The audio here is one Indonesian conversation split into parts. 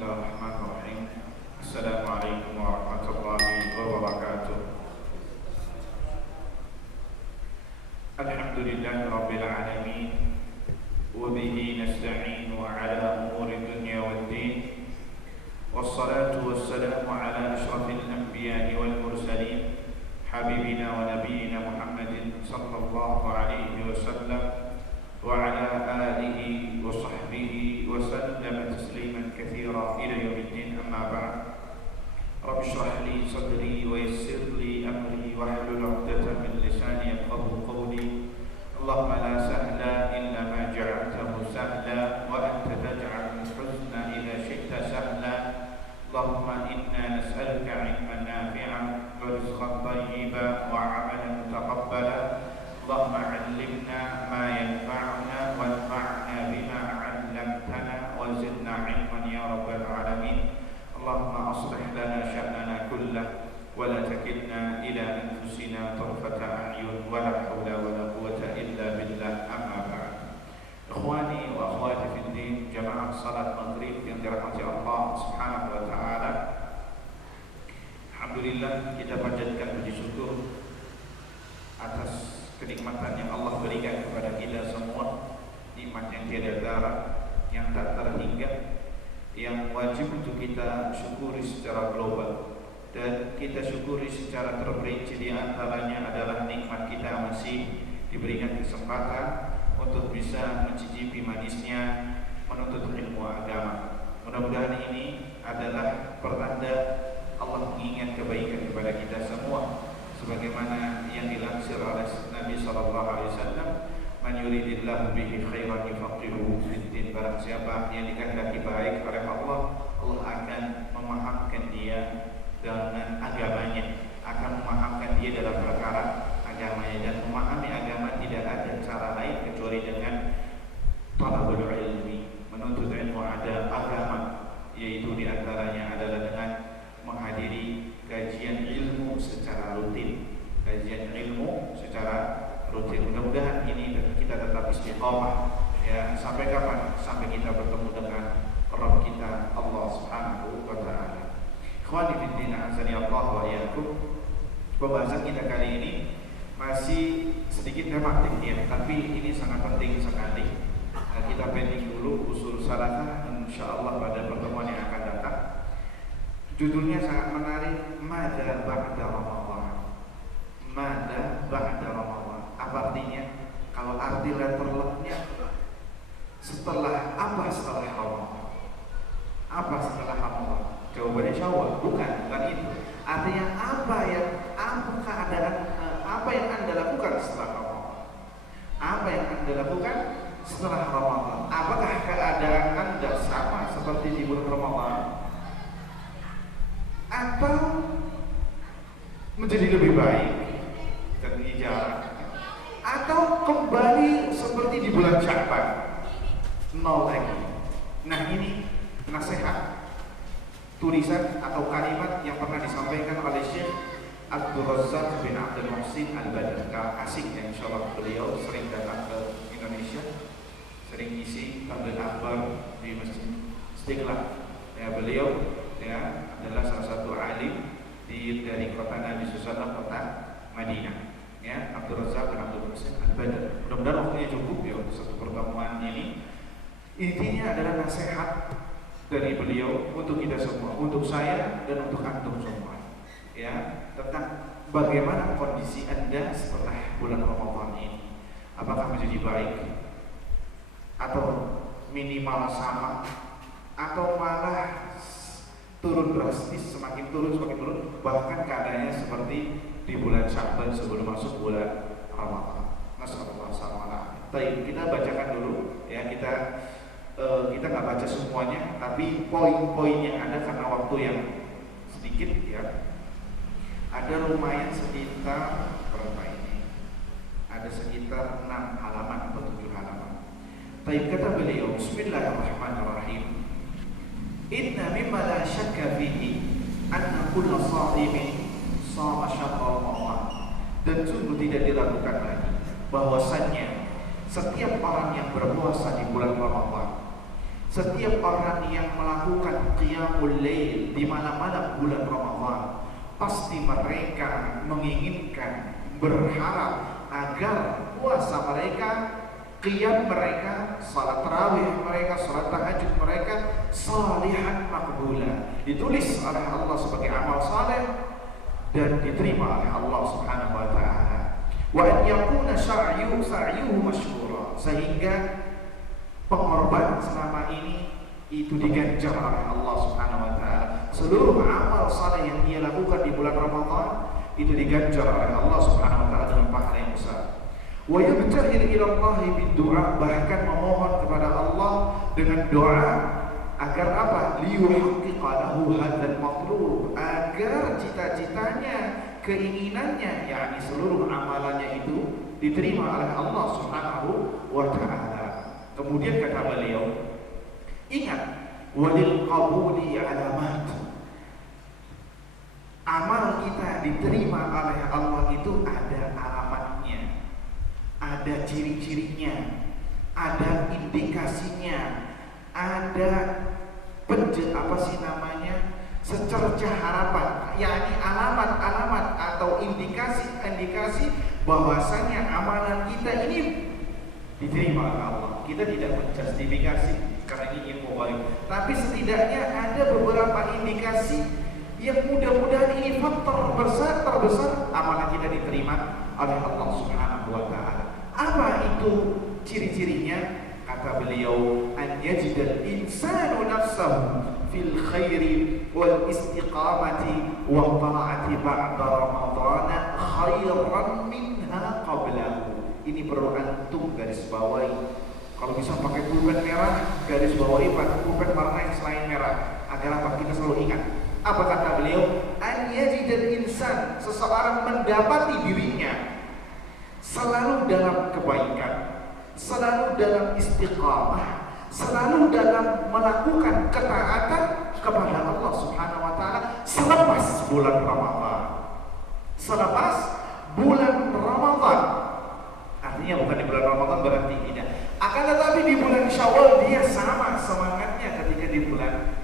Bismillahirrahmanirrahim. Assalamualaikum warahmatullahi wabarakatuh. Alhamdulillahi rabbil alamin. Wa bihi nasta'inu ala umuri dunya waddin. Wassalatu wassalamu ala ashrafil anbiya'i wal mursalin, habibina wa nabiyyina Muhammadin sallallahu alaihi wasallam wa ala alihi wa sahbihi wa sallam tasliman katsira ila yaumiddin, amma ba'd. Rabbi shrah li sadri wa yassir li amri wa hlul 'uqdatam min lisani yafqahu qawli. Allahumma la sahla illa ma ja'altahu sahla wa anta taj'alul huzna idza syi'ta sahla. Allahumma inna nas'aluka 'ilman nafi'an wa rizqan thayyiban wa 'amalan mutaqabbala. Allahumma 'allimna ma yanfa'una wanfa'na bima 'allamtana wa zidna 'ilman ya rabbal alamin. Allahumma aslih lana sya'nana kullah wa la takilna ila anfusina tarfata a'yun wa la hawla wa la quwwata illa billah, amma ba'd. Ikhwani wa akhwati fid din, jamaah salat maghrib yang dirahmati Allah Subhanahu wa taala. Alhamdulillah, kita panjatkan puji syukur atas kenikmatan yang Allah berikan kepada kita semua, nikmat yang tiada tara, yang tak terhingga, yang wajib untuk kita syukuri secara global, dan kita syukuri secara terperinci. Di antaranya adalah nikmat kita masih diberikan kesempatan untuk bisa mencicipi manisnya menuntut ilmu agama. Mudah-mudahan ini adalah pertanda Allah mengingat kebaikan kepada kita semua, sebagaimana yang dilansir oleh Nabi sallallahu alaihi wasallam, man yuridillahu bihi khairan yufaqihuhu fid din. Barang siapa yang dikehendaki baik oleh Allah, Allah akan memahamkan dia dengan agamanya, akan memahamkan dia dalam perkara agamanya. Dan memahami agama tidak ada cara lain kecuali dengan talabul ilmi, menuntut ilmu agama, yaitu diantaranya adalah dengan menghadiri kajian ilmu secara rutin. Mudah-mudahan ini kita tetap istiqomah, ya, sampai kapan? Sampai kita bertemu dengan Rabb kita Allah Subhanahu wa taala. Ikhwani fid din, azani Allah wa iyyakum. Pembahasan kita kali ini masih sedikit tematik, ya, tapi ini sangat penting sekali. Kita pending dulu usul salatah, insyaallah pada pertemuan yang akan datang. Judulnya sangat menarik, Mada ba'da Ramadan. Mada ba'da Ramadan. Apa artinya? Kalau arti letternya, setelah apa setelah Ramadan? Apa setelah Ramadan? Jawabannya Syawal. Bukan itu. Artinya apa keadaan, apa yang Anda lakukan setelah Ramadan? Apa yang Anda lakukan setelah Ramadan? Apakah keadaan Anda sama seperti di bulan Ramadan, atau menjadi lebih baik dan hijrah, atau kembali seperti di bulan Sya'ban, nol lagi? Nah, ini nasihat, tulisan atau kalimat yang pernah disampaikan oleh Syekh Abdul Razzaq bin Abdul Muhsin Al-Badr. Asik, ya, insyaallah beliau sering datang ke Indonesia, sering isi tabligh akbar di Masjid Istiqlal. Ya, beliau, ya, adalah salah satu alim dari kota Nabi Sallallahu, kota Madinah. Ya, Abdul Razzaq bin Abdul Muhsin Al-Badr. Mudah-mudahan waktunya cukup, ya, untuk satu pertemuan ini. Intinya adalah nasihat dari beliau untuk kita semua, untuk saya dan untuk antum semua, ya, tentang bagaimana kondisi Anda setelah bulan Ramadan ini. Apakah menjadi baik, atau minimal sama, atau malah turun drastis, semakin turun, bahkan keadaannya seperti di bulan Sya'ban sebelum masuk bulan Ramadan. Nasallallahu alaihi wasallam. Baik, kita bacakan dulu, ya, kita nggak baca semuanya, tapi poin-poin yang ada karena waktu yang sedikit, ya. Ada lumayan sekitar berapa ini? Ada sekitar 6 halaman atau 7 halaman. Baik, kata beliau, Bismillahirrahmanirrahim. Inna mimma la syakka fihi anna kulla sha'imin shama syahra Ramadan. Dan sungguh tidak diragukan lagi bahwasannya setiap orang yang berpuasa di bulan Ramadan Setiap orang yang melakukan qiyamul lail di malam-malam bulan Ramadan, pasti mereka menginginkan, berharap agar puasa mereka, qiyam mereka, salat tarawih mereka, salat tahajud mereka salihan maqbula, ditulis oleh Allah sebagai amal saleh dan diterima oleh Allah Subhanahu wa taala. Wa an yakuna sa'yuhu mashkura, sehingga pengorbanan selama ini itu diganjar oleh Allah Subhanahu wa taala. Seluruh amal saleh yang dia lakukan di bulan Ramadan itu diganjar oleh Allah Subhanahu wa taala dengan pahala yang besar. Wa yabtahil ila Allah bid-du'a, bahkan memohon kepada Allah dengan doa agar apa? Liyuhaqqiqa lahu hadzal matlub, agar cita-citanya, keinginannya, yakni seluruh amalannya itu diterima oleh Allah Subhanahu wa taala. Kemudian kata beliau, ingat, walil qabuli alamat. Amal kita diterima oleh Allah itu ada alamatnya, ada ciri-cirinya, ada indikasinya, ada secercah harapan, yakni alamat-alamat atau indikasi-indikasi bahwasanya amalan kita ini diterima oleh Allah. Kita tidak menjustifikasi karena ini ilmu ghaib, tapi setidaknya ada beberapa indikasi yang mudah-mudahan ini faktor terbesar amalan kita diterima oleh Allah Subhanahu wa taala. Apa itu ciri-cirinya? Kata beliau, an yajidal insanu nafsahu fil khairi wal istiqamati wa ta'ati ba'da ramadhan khairan minha qablahu. Ini perlu antum garis bawahi. Kalau bisa pakai pulpen merah, garis bawahi pakai pulpen warna yang selain merah, agar apa? Kita selalu ingat. Apa kata beliau? An yajidal insan, seseorang mendapati dirinya selalu dalam kebaikan, selalu dalam istiqamah, selalu dalam melakukan ketaatan kepada Allah Subhanahu wa taala selepas bulan Ramadan. Selepas bulan Ramadan. Artinya bukan di bulan Ramadan berarti tidak. Akan tetapi di bulan Syawal dia sama semangatnya ketika di bulan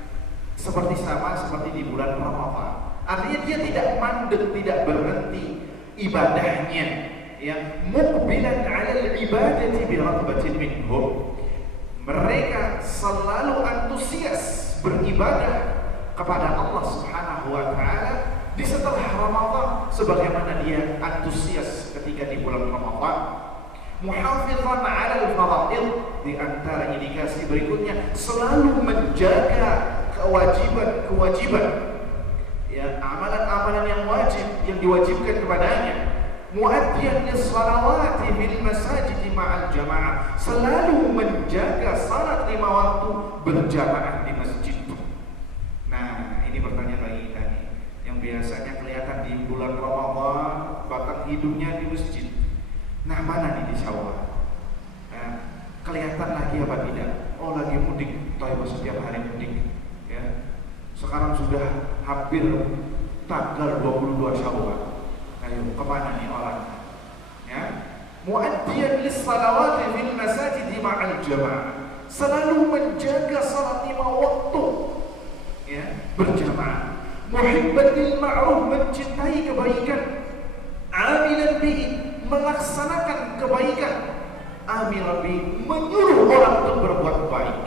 seperti di bulan Ramadan. Artinya dia tidak mandek, tidak berhenti ibadahnya, ya, muqbilan 'ala al-ibadati bi raghbatin minhum. Mereka selalu antusias beribadah kepada Allah Subhanahu wa taala di setelah Ramadan sebagaimana dia antusias ketika di bulan Ramadan. Muhafizan 'ala al-faraid, di antara indikasi berikutnya selalu menjaga kewajiban, ya, amalan-amalan yang wajib yang diwajibkan kepadanya. Muaddiyan lis-shalawati fil masajid ma'al jamaah, selalu menjaga salat 5 waktu berjamaah di masjid. Nah, ini pertanyaan bagi kita nih, yang biasanya kelihatan di bulan Ramadan bahkan hidupnya di masjid. Nah, mana nih di Syawal? Nah, kelihatan lagi apa tidak? Oh, lagi mudik, toh setiap hari mudik. Ya. Sekarang sudah hampir tanggal 22 Syawal. Ayo, kemana nih orang? Ya. Muaddiyan lis-shalawati fil masajid ma'al jamaah, selalu menjaga salat 5 waktu, ya, berjamaah. Muhibban lil ma'ruf, mencintai kebaikan. Amilan bihi, melaksanakan kebaikan. Amilan bihi, menyuruh orang untuk berbuat baik.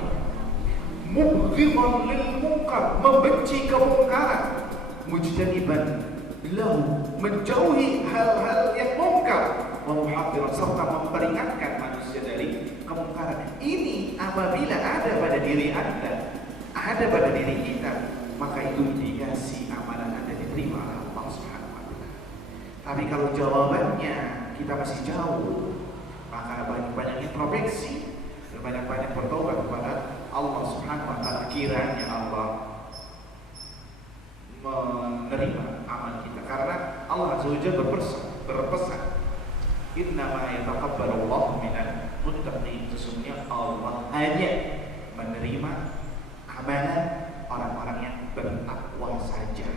Mubghidan lil munkar, membenci kemungkaran. Mujtaniban lahu, menjauhi hal-hal yang mungkar. Wa muhaddiran, serta memperingatkan manusia dari kemungkaran. Ini apabila ada pada diri Anda, ada pada diri kita, maka itu indikasi amalan Anda diterima oleh Allah Subhanahu wa taala. Tapi kalau jawabannya kita masih jauh, maka banyak-banyak introspeksi dan banyak-banyak bertobat kepada Allah Subhanahu wa taala. Kiranya Allah menerima amal kita, karena Allah Azza wa Jalla berpesan, innama yataqabbalu Allahu minal muttaqin, sesungguhnya Allah hanya menerima amalan orang-orang yang bertakwa saja.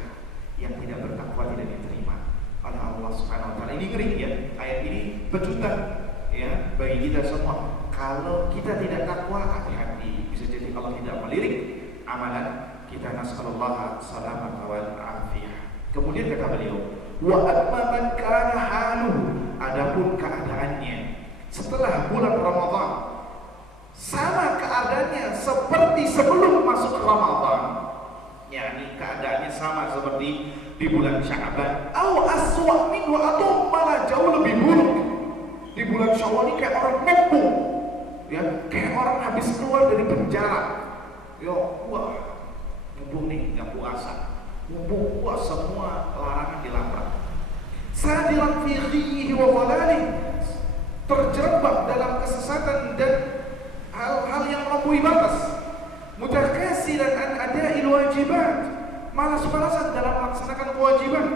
Yang tidak bertakwa tidak diterima oleh Allah Subhanahu wa taala. Ini ngeri ya, ayat ini pecutan ya bagi kita semua. Kalau kita tidak takwa, hati-hati, bisa jadi Allah tidak melirik amalan kita. Nasallallahu salamata wal afiyah. Kemudian kata beliau, wa amma man kana haluhu, adapun keadaannya setelah bulan Ramadan sama keadaannya seperti sebelum masuk Ramadan, yakni keadaannya sama seperti di bulan Sya'ban, atau aswa minhu, atau malah jauh lebih buruk. Di bulan Syawal ini kayak orang mumpung, ya, kayak orang habis keluar dari penjara. Yo, wah, mumpung nih nggak puasa, mumpung wah semua larangan dilaprak. Sadiran fi ghiyhi wa dhalalih, terjebak dalam kesesatan dan hal-hal yang melampaui batas. Mutakasiran an ada'il wajibat, malas-malasan dalam melaksanakan kewajiban.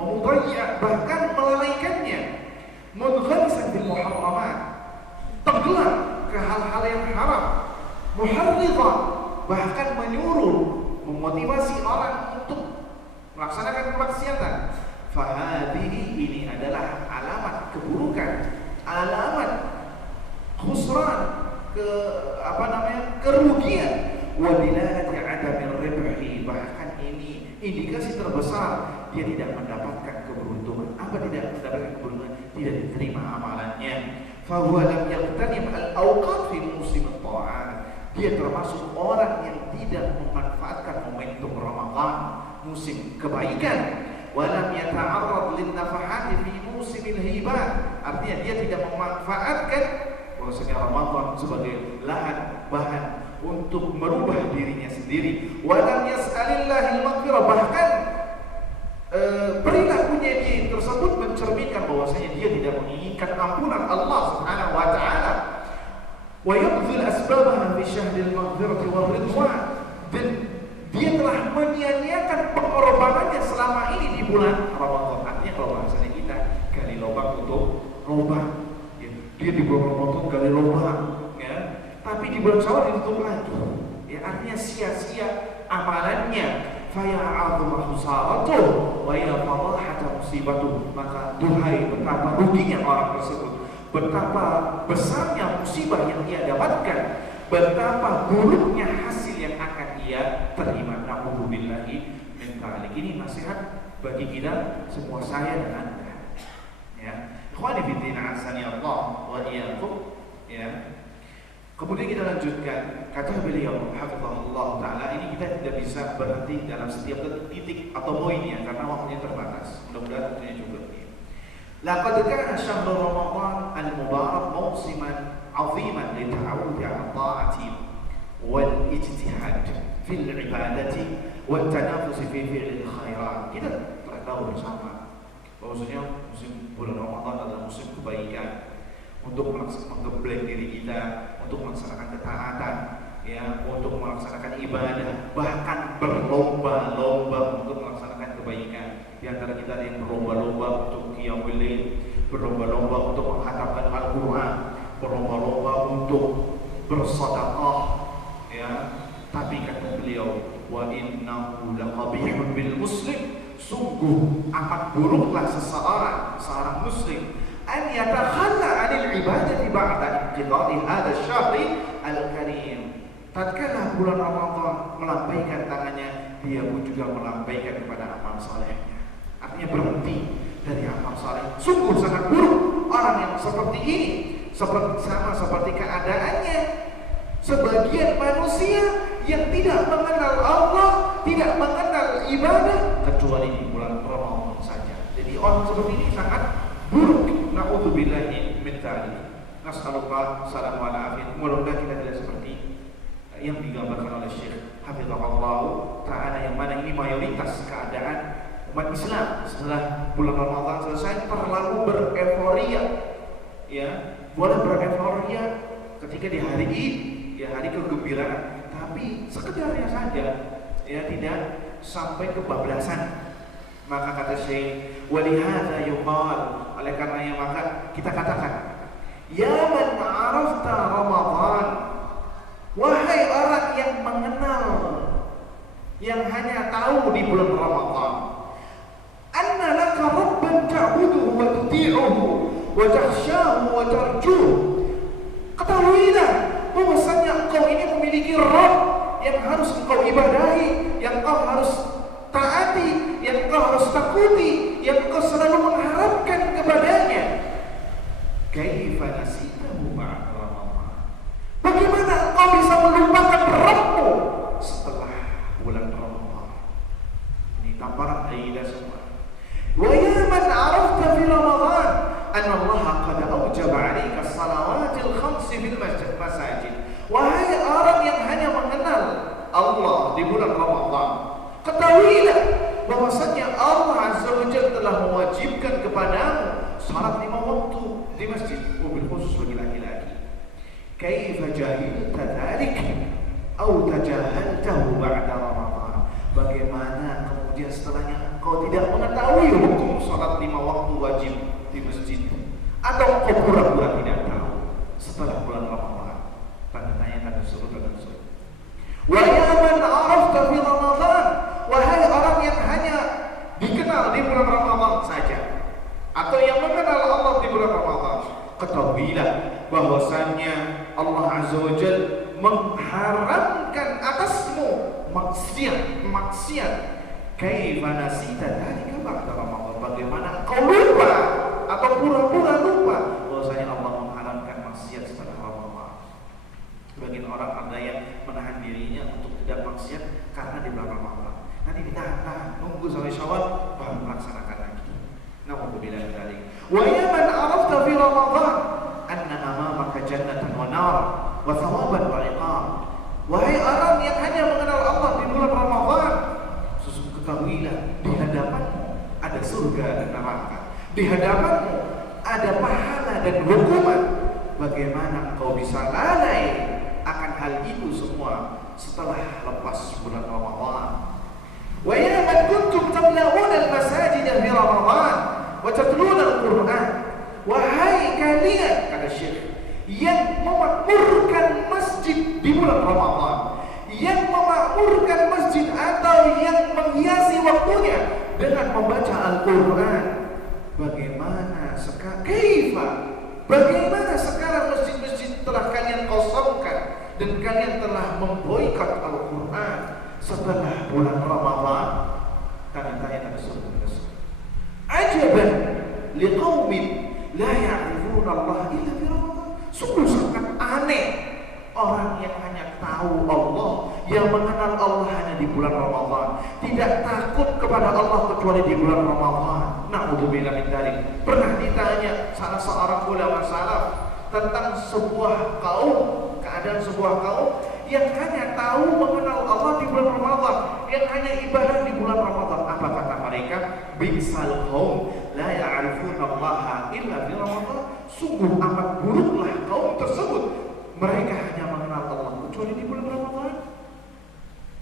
Memudayya, bahkan melalaikannya. Mudghalisan bil muharramat, tenggelam ke hal-hal yang haram. Muharridhan, bahkan menyuruh, memotivasi orang untuk melaksanakan kemaksiatan. Fahadihi, ini adalah alamat keburukan, alamat khusran, kerugian. Wa dilalati adamir ribhi, bahkan ini indikasi terbesar dia tidak mendapatkan keberuntungan. Apa tidak mendapatkan keberuntungan? Tidak diterima amalannya. Fa huwa lam yaqtanim al-awqat fi musim at-ta'at, dia termasuk orang yang tidak memanfaatkan momentum Ramadan, musim kebaikan. Wa lam yata'arrad lin-nafahati fi musim al-hibat, artinya dia tidak memanfaatkan bahwasanya Ramadan sebagai lahan bahan untuk merubah dirinya sendiri. Wa lam yas'alillahil maghfirah, bahkan perilakunya dia tersebut mencerminkan bahwasanya dia tidak menginginkan ampunan Allah Subhanahu wa taala. Wa yabdhil asbabaha fi syahril maghfirati war ridwan, dan dia telah menyia-nyiakan pengorbanannya selama ini di bulan Ramadan. Artinya kalau bahasanya kita gali lubang untuk lubang, ya, dia di bulan Ramadan gali lubang, ya, tapi di bulan Syawal ditutup lagi, ya, artinya sia-sia amalannya. Faya'adhu khusaratuh wa ya fadhahata musibatuh, maka duhai betapa ruginya orang tersebut, betapa besarnya musibah yang ia dapatkan, betapa buruknya hasil yang akan ia terima. Na'udzubillahi min dzalik. Ini nasihat bagi kita semua, saya dan Anda, ya. Ikhwani fi din, azani Allah wa iyyakum, ya. Kemudian kita lanjutkan, kata beliau hafizahullah taala, ini kita tidak bisa berhenti dalam setiap titik atau poinnya karena waktunya terbatas. Mudah-mudahan waktunya cukup. Laqad kana syahrul Ramadan al-mubarak mawsiman 'aziman li ta'awudi 'ala ta'ati wal ijtihad fil ibadati wat tanafus fi fi'lil khairat. Kita telah tahu bersama bahwasanya musim bulan Ramadan adalah musim kebaikan, untuk menggembleng diri kita, untuk melaksanakan ketaatan, ya, untuk melaksanakan ibadah, bahkan berlomba-lomba untuk melaksanakan kebaikan. Di antara kita ada yang berlomba-lomba untuk qiyamul lail, berlomba-lomba untuk menghatamkan Al-Quran, berlomba-lomba untuk bersedekah, ya. Tapi kata beliau, wa innahu laqabihun bil muslim, sungguh amat buruklah seorang muslim an yatakhalla 'anil ibadati ba'da inqidai hadha asy-syahri al-karim. Tatkala bulan Ramadan melambaikan tangannya, dia pun juga melambaikan kepada amal salehnya. Artinya berhenti dari amal saleh. Sungguh sangat buruk orang yang seperti ini, sama seperti keadaannya sebagian manusia yang tidak mengenal Allah, tidak mengenal ibadah kecuali di bulan Ramadan saja. Jadi orang seperti ini sangat buruk. Na'udzubillahi min dzalik. Nas'alullah salam wa afiyah. Mudah-mudahan kita tidak seperti yang digambarkan oleh Syekh Hafizahullah Ta'ala, yang mana ini mayoritas keadaan umat Islam setelah bulan Ramadan selesai terlalu bereforia, ya, boleh bereforia ketika di hari Id, ya, hari kegembiraan, tapi sekedarnya saja, ya, tidak sampai kebablasan. Maka kata Syekh, walihada yuqal, oleh karenanya maka kita katakan, ya man arafta Ramadan, wahai orang yang mengenal, yang hanya tahu di bulan Ramadan, anna laka rabban ta'buduhu wa tuti'uhu wa takhshahu wa tarjuhu. Ketahuilah bahwasanya engkau ini memiliki Rabb, yang harus engkau ibadahi, yang engkau harus taati, yang engkau harus takuti, yang engkau selalu mengharapkan kepadanya. Kaifa nasitahu ba'da Ramadan? Bagaimana engkau bisa melupakan Rabbmu setelah bulan Ramadan? Ini tamparan Aida semua. Wa ya man arafta fi Ramadan anna Allah qad awjaba 'alaika as-salawatil khamsi fil masajid. Wahai orang yang hanya mengenal Allah di bulan Ramadan, ketahuilah bahwasanya Allah Azza wa Jalla telah mewajibkan kepadamu salat 5 waktu di masjid, mobil khusus bagi laki-laki. Kaifa jahilta dzalik atau tajahaltahu ba'da Ramadan? Bagaimana kemudian setelahnya engkau tidak mengetahui hukum salat 5 waktu wajib di masjid, atau engkau pura-pura tidak tahu setelah bulan Ramadan? Tanda tanya, tanda suruh, tanda suruh. Wa ya man arafta fi Ramadan, wahai orang yang hanya dikenal di bulan Ramadan saja, atau yang mengenal Allah di bulan Ramadan, ketahuilah bahwasannya Allah Azza wa Jalla mengharamkan atasmu maksiat. Kaifa nasita dzalika ba'da Ramadan? Bagaimana kau lupa atau pura-pura lupa bahwasanya Allah mengharamkan maksiat setelah Ramadan? Sebagian orang ada yang menahan dirinya untuk tidak maksiat karena di bulan Ramadan. Nanti ditahan, nunggu sampai Syawal baru melaksanakan lagi. Nauzubillah min dzalik. Wa ya man arafta fi Ramadan anna amamaka jannatan wa nar wa thawaban wa iqam. Wahai orang yang hanya mengenal Allah di bulan Ramadan, ketahuilah di hadapanmu ada surga dan neraka. Di hadapanmu ada pahala dan hukuman. Bagaimana engkau bisa lalai akan hal itu semua setelah lepas bulan Ramadan? Wa ya man kuntum tamla'una al-masajid fi Ramadan wa tatluna al-Qur'an. Wahai kalian, kata Syekh, yang memakmurkan masjid di bulan Ramadan, yang memakmurkan masjid atau yang menghiasi waktunya dengan membaca Al-Quran, bagaimana sekarang masjid-masjid telah kalian kosongkan dan kalian telah memboikot Al-Quran setelah bulan Ramadan? Tanda tanya, tanda suruh. Ajaban liqaumin la ya'rifuna Allah illa fi Ramadan. Sungguh sangat aneh orang yang hanya tahu Allah, yang mengenal Allah hanya di bulan Ramadan, tidak takut kepada Allah kecuali di bulan Ramadan. Na'udzubillah min dzalik. Pernah ditanya salah seorang ulama salaf tentang sebuah kaum, keadaan sebuah kaum yang hanya tahu mengenal Allah di bulan Ramadan, yang hanya ibadah di bulan Ramadan. Apa kata mereka? Bi'sal qaum la ya'rifuna Allah illa fi Ramadan. Sungguh amat buruklah kaum tersebut, mereka hanya mengenal Allah kecuali di bulan Ramadan.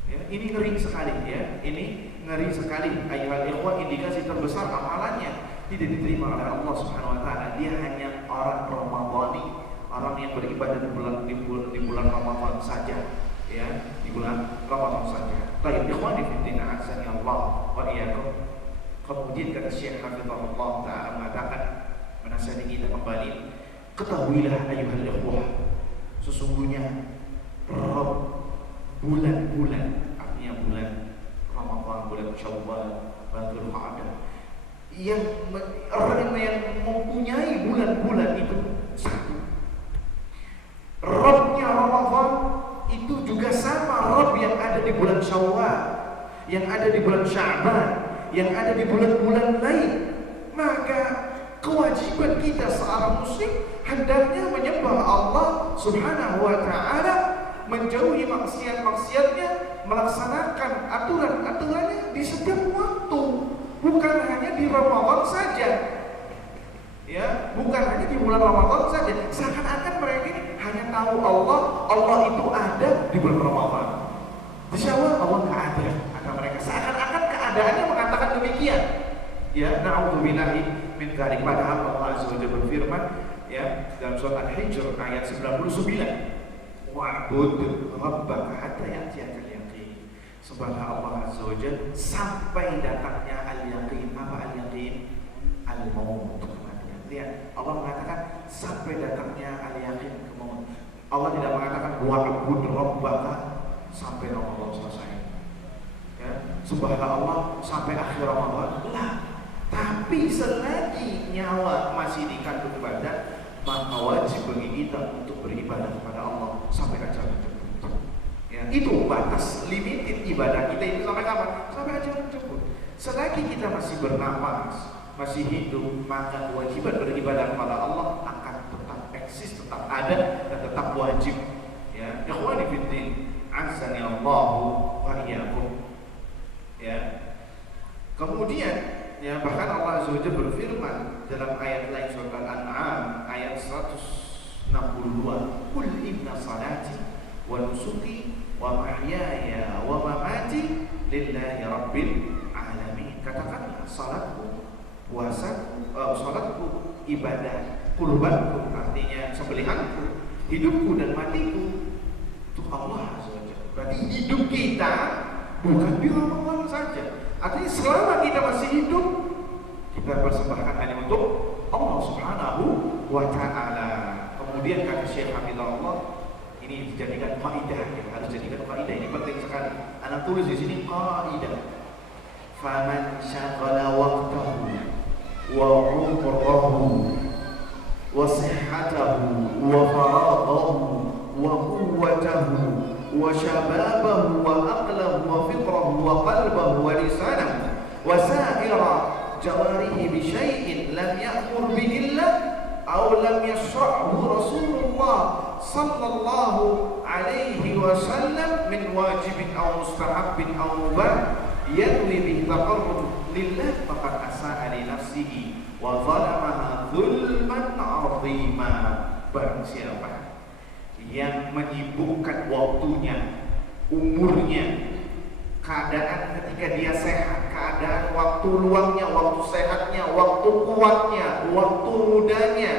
Ya, ini ngeri sekali ya. Ini ngeri sekali. Ayyuhal ikhwah, indikasi terbesar amalannya tidak diterima oleh Allah Subhanahu wa taala. Dia hanya orang Ramadhani, orang yang beribadah di bulan Ramadan saja, ya, di bulan Ramadan saja. Baik, ikhwani fillah, azani Allah wa iyyakum. Kemudian kata Syekh Hafizahullah taala mengatakan, menasihati kita kembali, ketahuilah ayyuhal ikhwah, sesungguhnya Rabb bulan-bulan, artinya bulan Ramadan, bulan Syawal, bulan Dzulqa'dah, orang yang mempunyai bulan-bulan itu satu. Rabbnya Ramadan itu juga sama Rabb yang ada di bulan Syawal, yang ada di bulan Sya'ban, yang ada di bulan-bulan lain. Maka kewajiban kita seorang muslim hendaknya menyembah Allah Subhanahu wa ta'ala, menjauhi maksiat-maksiatnya, melaksanakan aturan-aturannya di setiap waktu, bukan hanya di Ramadan saja. Ya, bukan hanya di bulan Ramadan saja. Seakan-akan mereka ini hanya tahu Allah itu ada di bulan Ramadan. Di Syawal Allah nggak ada, kata mereka. Seakan-akan keadaannya mengatakan demikian. Ya, na'udzubillahi min dzalik. Padahal Allah Azza wa Jalla berfirman, ya, dalam surat Al-Hijr ayat 99, wa'bud rabbaka hatta ya'tiyakal yaqin. Subhana Allah Azza wa Jalla, sampai datangnya al-yaqin. Apa al-yaqin? Al-maut, kematian. Lihat, Allah mengatakan sampai datangnya al-yaqin, ke maut. Allah tidak mengatakan wa'bud rabbaka sampai Ramadan selesai. Ya, subhanallah sampai akhir Ramadan. Lah, tapi selagi nyawa masih di kantong badan, maka wajib bagi kita untuk beribadah kepada Allah sampai ajal menjemput. Ya, itu batas limited ibadah kita itu sampai kapan? Sampai ajal menjemput. Selagi kita masih bernapas, masih hidup, maka kewajiban beribadah kepada Allah akan tetap eksis, tetap ada dan tetap wajib. Ya, ikhwani fiddin, azani Allahu wa iyyakum. Ya. Kemudian ya, bahkan Allah Azza wa Jalla berfirman dalam ayat lain surat Al-An'am ayat 162, "Qul inna salati wa nusuki wa mahyaya wa mamati lillahi rabbil alamin." Katakanlah salatku, puasaku, salatku, ibadah, kurbanku, artinya sembelihanku, hidupku dan matiku untuk Allah Azza wa Jalla. Berarti hidup kita bukan di Ramadan saja. Artinya selama kita masih hidup, kita persembahkan hanya untuk Allah Subhanahu wa Ta'ala. Kemudian kata Syekh Hafizahullah, ini dijadikan kaidah, ya, harus jadikan kaidah, ini penting sekali. Anak tulis di sini kaidah. Faman syaghala waqtahu wa 'umrahu wa sihhatahu wa faraghahu wa quwwatahu wa shababahu wa aqlahu wa fitrahu wa qalbahu wa lisanahu wa sa'ira jawarihi bi syai'in lam ya'mur bihi illa aw lam yashra'hu Rasulullah sallallahu alaihi wasallam min wajibin aw mustahabbin aw mubah yadwi bihi taqarrub lillah faqad asa'a li nafsihi wa zalamaha dzulman 'azima. Barang siapa yang menyibukkan waktunya, umurnya, keadaan ketika dia sehat, keadaan waktu luangnya, waktu sehatnya, waktu kuatnya, waktu mudanya,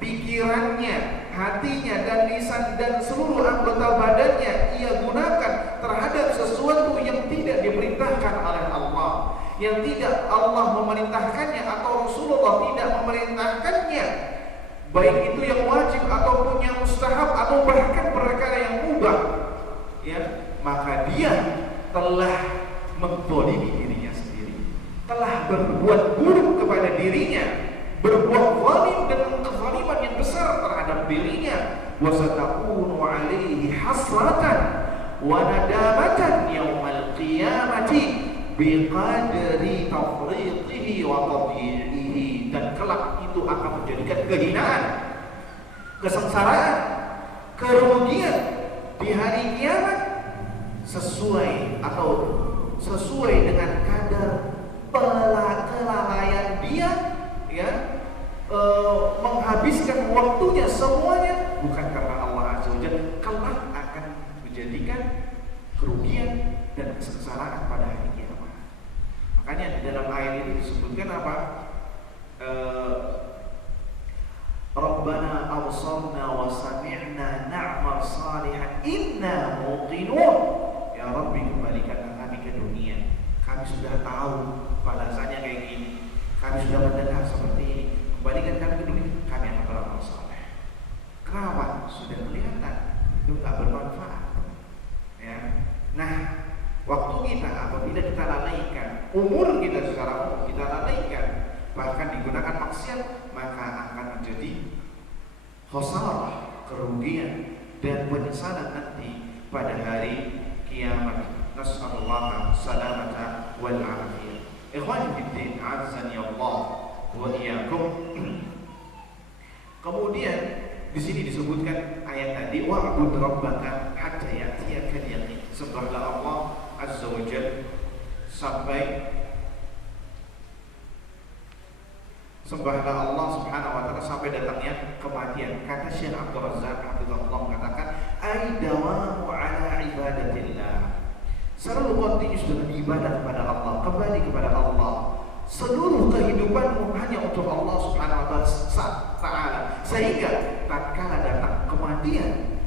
pikirannya, hatinya, dan lisan dan seluruh anggota badannya ia gunakan terhadap sesuatu yang tidak diperintahkan oleh Allah, yang tidak Allah memerintahkannya atau Rasulullah tidak memerintahkannya, baik itu yang wajib ataupun yang mustahab atau bahkan perkara yang mubah, ya, maka dia telah menzalimi dirinya sendiri, telah berbuat buruk kepada dirinya, berbuat zalim dengan kezaliman yang besar terhadap dirinya. Wa satakunu 'alaihi hasratan wa nadamatan yaumal qiyamati biqadri tafriqihi wa tadyi'ihi, dan kelak itu akan menjadikan kehinaan, kesengsaraan, kerugian di hari kiamat sesuai dengan kadar kelalaian dia, ya, menghabiskan waktunya semuanya bukan karena Allah Azza wa Jalla, kelak akan menjadikan kerugian dan kesengsaraan pada hari kiamat. Makanya di dalam ayat ini disebutkan apa? Rabbana absarna wa sami'na na'mal salihan inna muqinun. Ya Rabbi, kembalikanlah kami ke dunia. Kami sudah tahu balasannya kayak gini. Kami sudah mendengar seperti ini. Kembalikan kami ke dunia, kami akan beramal saleh. Kenapa? Sudah kelihatan itu tak bermanfaat. Ya. Nah, waktu kita apabila kita lalaikan, umur kita secara umum kita lalaikan, bahkan digunakan maksiat, maka akan menjadi khosarah, kerugian dan penyesalan nanti pada hari kiamat. Nas'alullah salamata wal afiyah. Ikhwan fiddin, azani Allah wa iyyakum. Kemudian di sini disebutkan ayat tadi, wa'bud rabbaka hatta ya'tiyakal yaqin. Sembahlah Allah Azza wa Jalla sembahlah Allah Subhanahu wa Ta'ala sampai datangnya kematian. Kata Syekh Abdul Razzaq hafizahullah mengatakan, ai dawamu ala ibadatillah. Selalu kontinu dengan ibadah kepada Allah, kembali kepada Allah. Seluruh kehidupanmu hanya untuk Allah Subhanahu wa Ta'ala. Sehingga tatkala datang kematian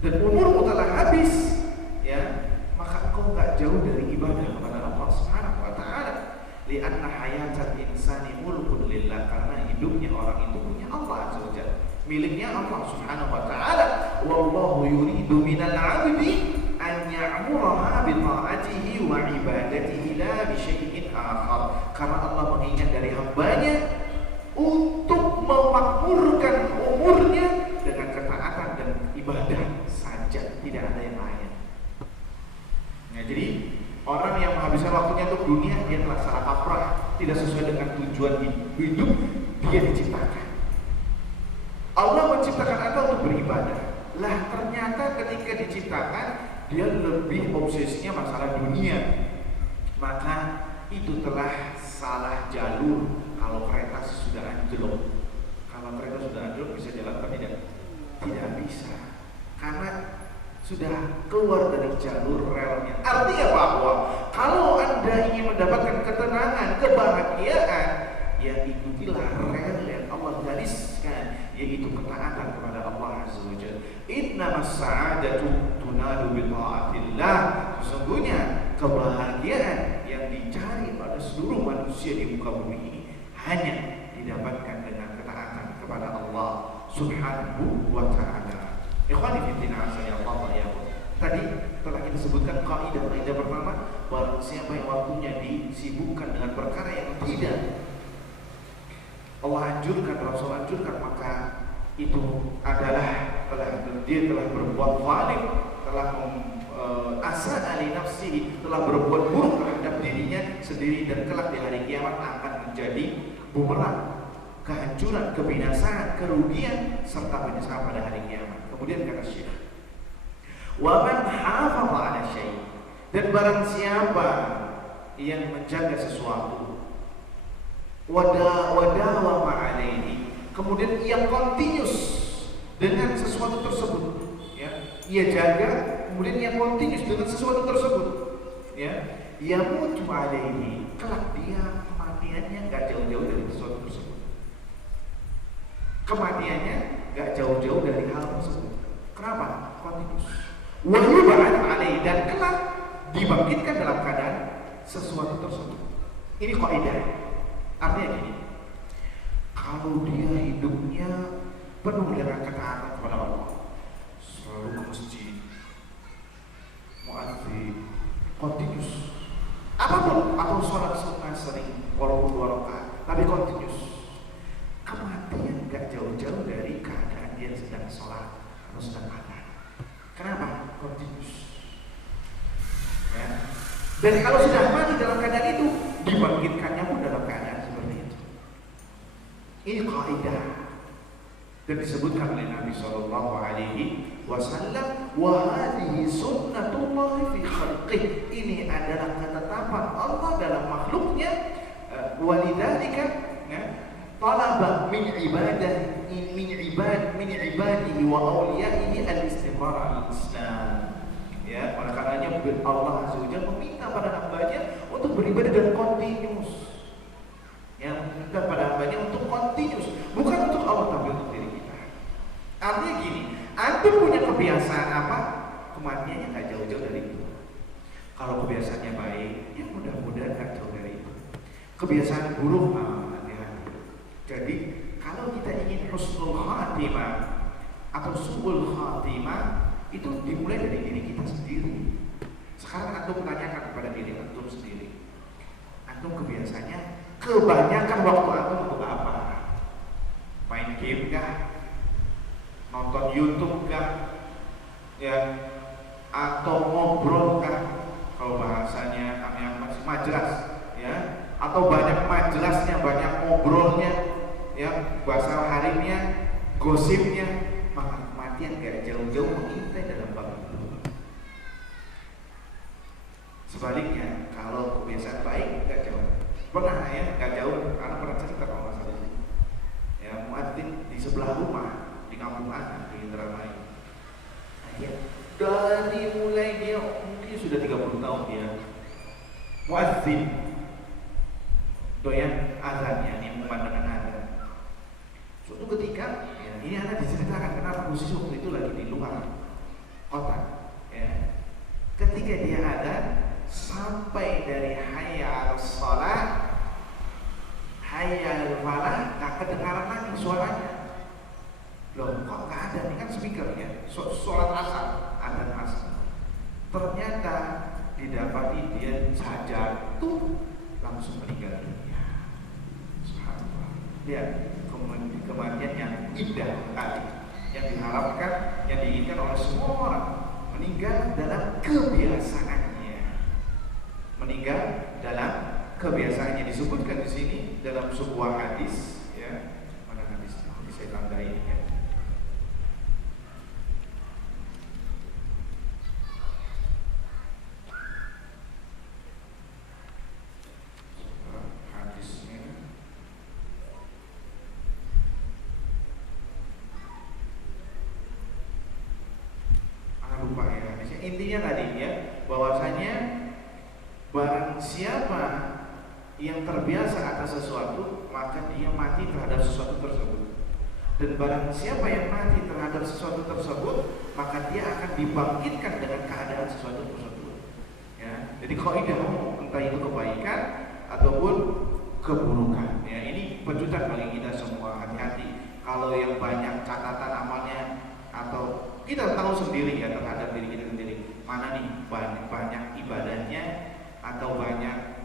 dan umurmu telah habis, ya, maka engkau enggak jauh dari ibadah kepada Allah Subhanahu wa Ta'ala. Lianna hayatal insani mulkun lillah, karena hidupnya orang itu punya Allah Azza wa Jalla, miliknya Allah Subhanahu wa Ta'ala. Wallahu yuridu minal 'abdi an Allah bi ta'atihi wa ibadatihi la bi syai'in akhar. Karena Allah mengingat dari hambanya untuk memakmurkan umurnya dengan ketaatan dan ibadah saja, tidak ada yang lain. Nah, jadi orang yang menghabiskan waktunya untuk dunia, dia telah salah kaprah, tidak sesuai dengan tujuan hidup dia diciptakan. Allah menciptakan Anda untuk beribadah. Lah ternyata ketika diciptakan dia lebih obsesinya masalah dunia. Maka itu telah salah jalur. Kalau kereta sudah anjlok, bisa jalan apa tidak? Tidak bisa, karena sudah keluar dari jalur relnya. Artinya bahwa kalau Anda ingin mendapatkan ketenangan, kebahagiaan, ya ikutilah rel yang Allah gariskan, yaitu ketaatan kepada Allah Azza wa Jalla. Innamas sa'adatu tunadu bi ta'atillah. Sesungguhnya kebahagiaan yang dicari pada seluruh manusia di muka bumi ini hanya didapatkan dengan ketaatan kepada Allah Subhanahu wa ta'ala. Ikhwani fillah, saya Allah ya. Tadi telah kita sebutkan kaidah pertama, barang siapa yang waktunya disibukkan dengan perkara yang tidak Allah anjurkan, Rasul anjurkan, maka itu adalah dia telah berbuat zalim, telah asa ali nafsihi, telah berbuat buruk terhadap dirinya sendiri, dan kelak di hari kiamat akan menjadi bumerang, kehancuran, kebinasaan, kerugian serta penyesalan pada hari kiamat. Kemudian kata Syekh, wa man hafaza 'ala syai', dan barang siapa yang menjaga sesuatu, wadawama 'alaihi, kemudian ia continuous dengan sesuatu tersebut, ya, ia jaga, kemudian ia continuous dengan sesuatu tersebut, ya, yamutu 'alaihi, kelak dia kematiannya enggak jauh-jauh dari sesuatu tersebut. Kematiannya enggak jauh-jauh dari hal tersebut. Kenapa? Continuous. Wa yub'ats 'alaihi, dan kelak dibangkitkan dalam keadaan sesuatu tersebut. Ini kaidah. Artinya gini, kalau dia hidupnya penuh dengan ketaatan kepada Allah, selalu ke masjid, muadzin, continuous, apapun, atau sholat sunnah sering, walaupun 2 rakaat, tapi continuous, kematian gak jauh-jauh dari keadaan dia sedang sholat atau sedang makan. Kenapa? Continuous, ya. Dan kalau sudah mati dalam keadaan itu, dibangkitkannya pun dalam keadaan seperti itu. Ini kaidah, dan disebutkan oleh Nabi Shallallahu Alaihi Wasallam, wa hadhihi sunnatullah fi khalqih, ini adalah ketetapan Allah dalam makhluknya. Walidzalika talaba min ibadihi wa awliyaihi al-istimrar al-Islam. Ya, oleh karenanya Allah Azza wa Jalla meminta pada hambanya untuk beribadah dan continuous. Yang meminta pada hambanya untuk continuous, bukan untuk Allah tapi untuk diri kita. Artinya gini, antum punya kebiasaan apa? Kematiannya nggak jauh-jauh dari itu. Kalau kebiasaannya baik, ya mudah-mudahan nggak jauh dari itu. Kebiasaan buruk, hati-hati. Jadi kalau kita ingin husnul khatimah atau su'ul khatimah, itu dimulai dari diri kita sendiri. Sekarang antum tanyakan kepada diri antum sendiri, antum kebiasaannya kebanyakan waktu antum untuk apa? Main game kah? Nonton YouTube kah? Ya, atau ngobrol kah? Kalau bahasanya yang masih majelis, ya, atau banyak majelisnya, banyak ngobrolnya, ya, bahasa harinya, gosipnya, maka kematian gak jauh-jauh mengintai dalam bab itu. Sebaliknya, kalau kebiasaan baik gak jauh. Pernah ya, gak jauh, karena pernah cerita kalau masalah ini. Ya, muadzin di sebelah rumah, di kampung anak, di Indramayu. Nah, ya, dari mulai dia mungkin sudah 30 tahun dia muadzin, doyan azannya, ini memandangkan azan. Suatu ketika, ya, ini anak diceritakan kenapa posisi waktu itu lagi di luar kota. Ya. Ketika dia azan, sampai dari hayya al-shalah, hayya al-falah, gak kedengaran lagi suaranya. Loh, kok gak ada? Ini kan speaker ya, sholat asar, azan asar. ternyata didapati dia jatuh langsung meninggal dunia. Subhanallah. Lihat kematian yang indah tadi, yang diharapkan, yang diinginkan oleh semua orang. Meninggal dalam kebiasaannya. Meninggal dalam kebiasaannya, disebutkan di sini dalam sebuah hadis, ya. Mana hadisnya? Nanti saya tandai, ya. Intinya tadi ya, bahwasanya barang siapa yang terbiasa atas sesuatu, maka dia mati terhadap sesuatu tersebut. Dan barang siapa yang mati terhadap sesuatu tersebut, maka dia akan dibangkitkan dengan keadaan sesuatu tersebut. Ya, jadi kaidah umum, entah itu kebaikan ataupun keburukan. Ya, ini pejutan bagi kita semua. Hati-hati kalau yang banyak catatan amalnya, atau kita tahu sendiri ya terhadap diri kita sendiri, mana nih banyak ibadahnya atau banyak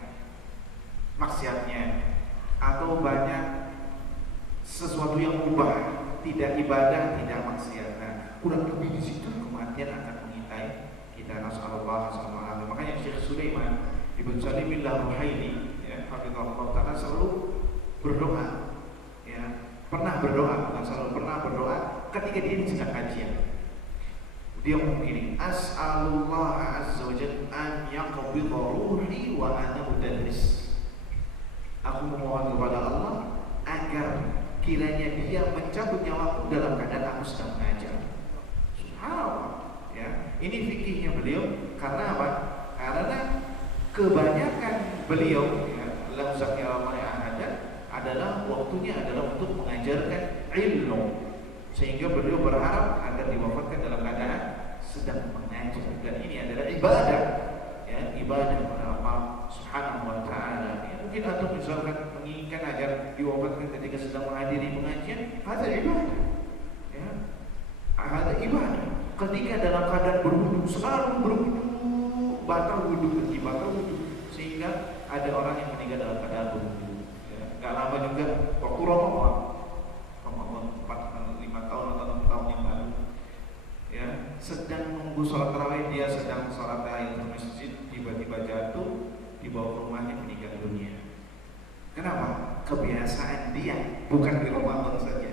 maksiatnya, atau banyak sesuatu yang mubah, tidak ibadah, tidak maksiat. Nah, kurang lebih di situ kematian akan mengintai kita. Nasallallahu alaihi wasallam. Makanya Syekh Sulaiman Ibn Salim al-Ruhaili, ya, hafizahullah taala, selalu berdoa, ya, pernah berdoa ketika dia sedang kajian. Dia mungkin as'alullah azza wa jalla an yaqbidha ruhi wa ana mudarris. Aku memohon kepada Allah agar kiranya dia mencabut nyawaku dalam keadaan aku sedang mengajar. Subhanallah, ya. Ini fikihnya beliau. Karena apa? Karena kebanyakan beliau, ya, lafznya Allah yang ada adalah waktunya adalah untuk mengajarkan ilmu, sehingga beliau berharap agar diwafatkan dalam keadaan sedang mengajar. Dan ini adalah ibadah, ya, ibadah kepada Allah Subhanahu wa taala. Ya, mungkin atau misalkan menginginkan agar diwafatkan ketika sedang menghadiri pengajian, ada ibadah, ya, ada ibadah. Ketika dalam keadaan berwudu, selalu berwudu, batal wudu, sehingga ada orang yang meninggal dalam keadaan berwudu. Gak lama juga waktu Ramadan 5 tahun atau 6 tahun yang lalu, ya, sedang nunggu sholat tarawih, dia sedang sholat tahiyatul masjid, tiba-tiba jatuh, dibawa ke rumahnya, meninggal dunia. Kenapa? Kebiasaan dia, bukan di Ramadan saja,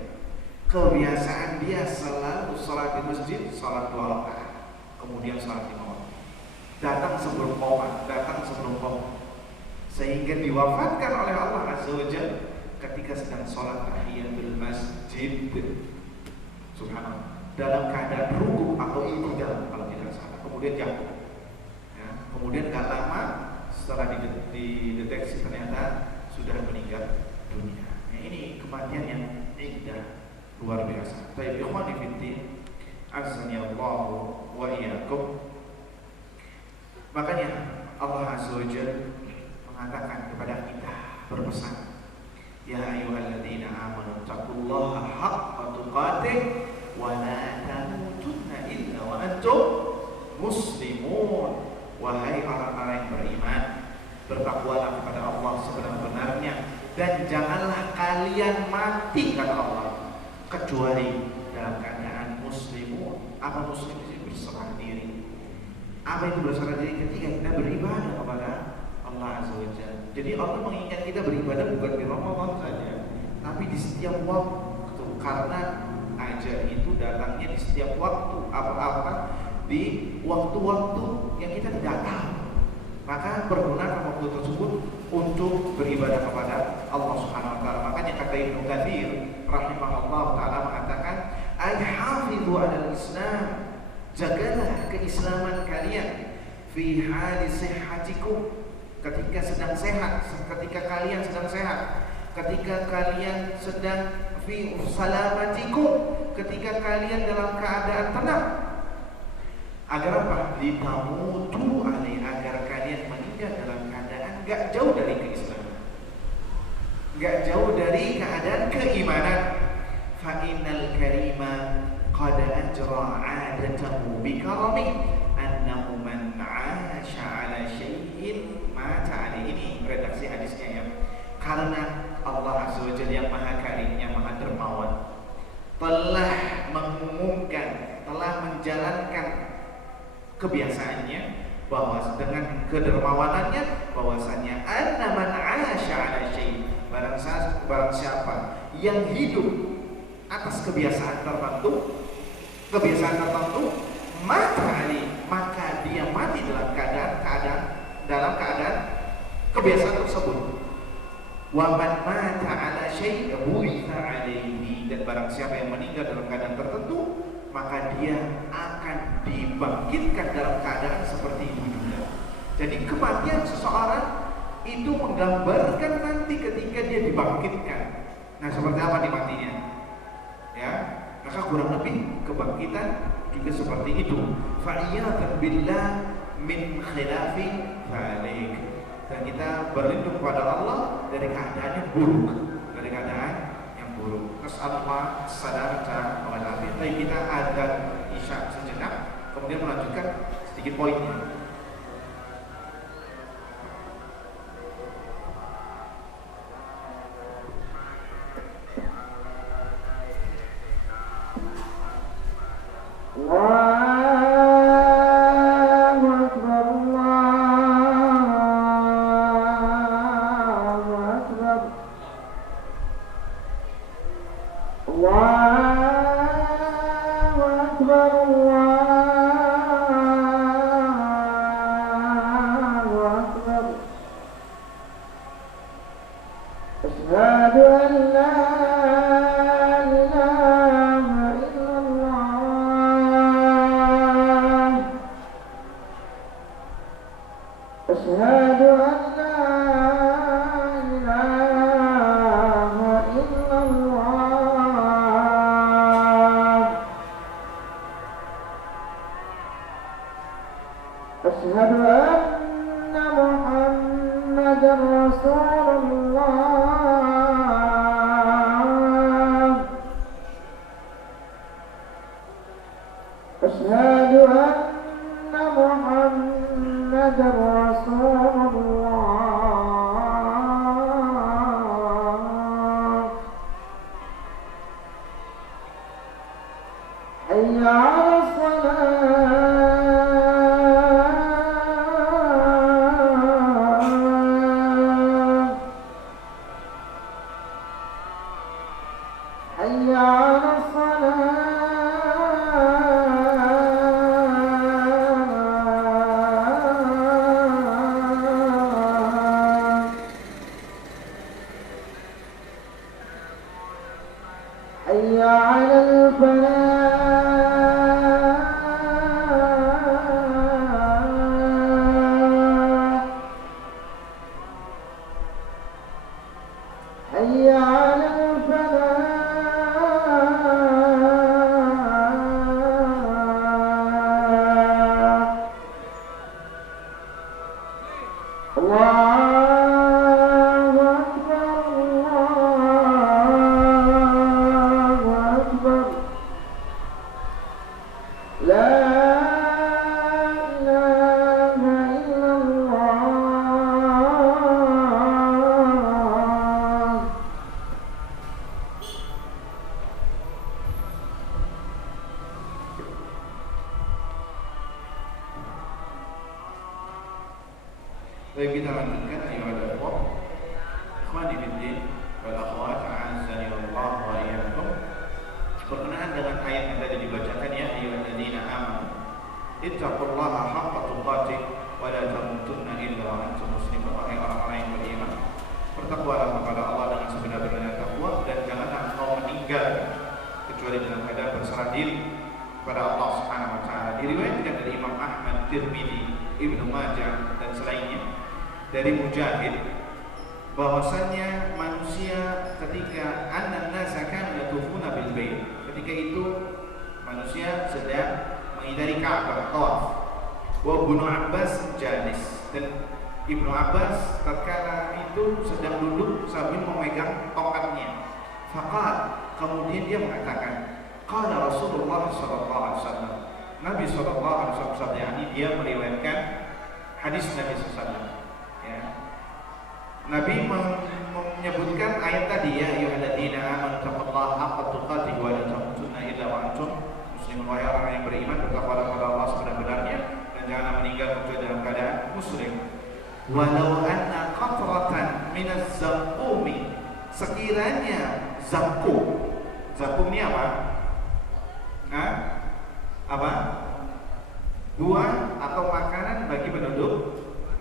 kebiasaan dia selalu sholat di masjid, sholat 2 rakaat, kemudian sholat 5 waktu, datang sebelum qoma, sehingga diwafatkan oleh Allah Azza wa Jalla ketika sedang sholat tahiyatul masjid. Subhanallah, dalam keadaan ruku atau i'tidal kalau tidak salah, kemudian jatuh, ya. Kemudian gak lama setelah dideteksi ternyata sudah meninggal dunia. Ya, ini kematian yang indah, luar biasa. Baik, ikhwani fiddin, azani Allah wa iyyakum. Makanya Allah Azza wa Jalla mengatakan kepada kita, berpesan, ya ayyuhalladzina amanu taqullaha haqqa tuqatih wa la tamutunna illa wa antum muslimun. Wahai orang-orang yang beriman, bertakwalah kepada Allah sebenar-benarnya, dan janganlah kalian mati, kata Allah, kecuali dalam keadaan muslimun. Apa muslim itu? Berserah diri. Apa itu berserah diri? Ketika kita beribadah kepada Allah Azza wa Jalla. Jadi Allah menginginkan kita beribadah bukan di Ramadan saja, tapi di setiap waktu, karena ajar itu datangnya di setiap waktu, apa-apa di waktu-waktu yang kita tidak tahu. Maka pergunakan waktu tersebut untuk beribadah kepada Allah Subhanahu wa taala. Makanya kata Ibnu Katsir rahimahullah taala mengatakan, "Ai hafidhu 'alal Islam." Jagalah keislaman kalian fi hali sihhatikum, ketika sedang sehat, ketika kalian sedang sehat, ketika kalian sedang fi salamatikum, ketika kalian dalam keadaan tenang. Agar apa? Litamutu alaihi, agar kalian meninggal dalam keadaan gak jauh dari keislaman, gak jauh dari keadaan keimanan. Fa innal karima qad ajra 'adatahu bi karami annahu man ya. Karena Allah Azza wa Jalla yang Maha Karim, yang Maha Dermawan, telah mengumumkan, telah menjalankan kebiasaannya bahwa dengan kedermawanannya bahwasanya anna man 'asha 'ala syai', barang siapa yang hidup atas kebiasaan tertentu, mata ali, maka dia mati dalam keadaan kebiasaan tersebut. Wa man mata 'ala syai' bu'itha 'alaihi, dan barang siapa yang meninggal dalam keadaan tertentu, maka dia akan dibangkitkan dalam keadaan seperti itu juga. Jadi kematian seseorang itu menggambarkan nanti ketika dia dibangkitkan. Nah, seperti apa nih matinya? Ya, maka kurang lebih kebangkitan juga seperti itu. Fa'iyatan billah min khilafi falik. Dan kita berlindung kepada Allah dari keadaan yang buruk, Nas'alullah salamata wal afiyah. Baik, kita adzan Isya sejenak, kemudian melanjutkan sedikit poinnya. Baik, kita lanjutkan ayyuhal ikhwah, ikhwani fiddin wal akhwat, a'azzani Allah wa iyyakum. Berkenaan dengan ayat yang tadi dibacakan, ya ayyuhalladzina amanu ittaqullaha haqqa tuqatih wa la tamutunna illa wa antum muslimun. Wahai orang-orang yang beriman, bertakwalah kepada Allah dengan sebenar-benarnya takwa, dan janganlah engkau meninggal kecuali dalam keadaan berserah diri kepada Allah Subhanahu wa taala. Diriwayatkan dari Imam Ahmad, Tirmidzi, Ibnu Majah dan selainnya dari Mujahid bahwasanya manusia ketika annan nasa kanu yatufuna bil bait, ketika itu manusia sedang mengitari Ka'bah, tawaf. Wa Ibnu Abbas jalis, dan Ibnu Abbas tatkala itu sedang duduk sambil memegang tongkatnya. Faqal, kemudian dia mengatakan, qala Rasulullah sallallahu alaihi wasallam, Nabi sallallahu alaihi wasallam, yakni dia meriwayatkan hadis Nabi sallallahu alaihi wasallam. Nabi menyebutkan ayat tadi, ya ayyuhalladzina amanu taqullaha haqqa tuqatih wa la tamutunna illa wa antum muslimun. Wahai orang yang beriman, bertakwalah kepada Allah sebenar-benarnya dan janganlah meninggal kecuali dalam keadaan muslim. Walau anna qatratan minaz zaqumi, sekiranya zakum. Zakum ini apa? Nah, apa? Buah atau makanan bagi penduduk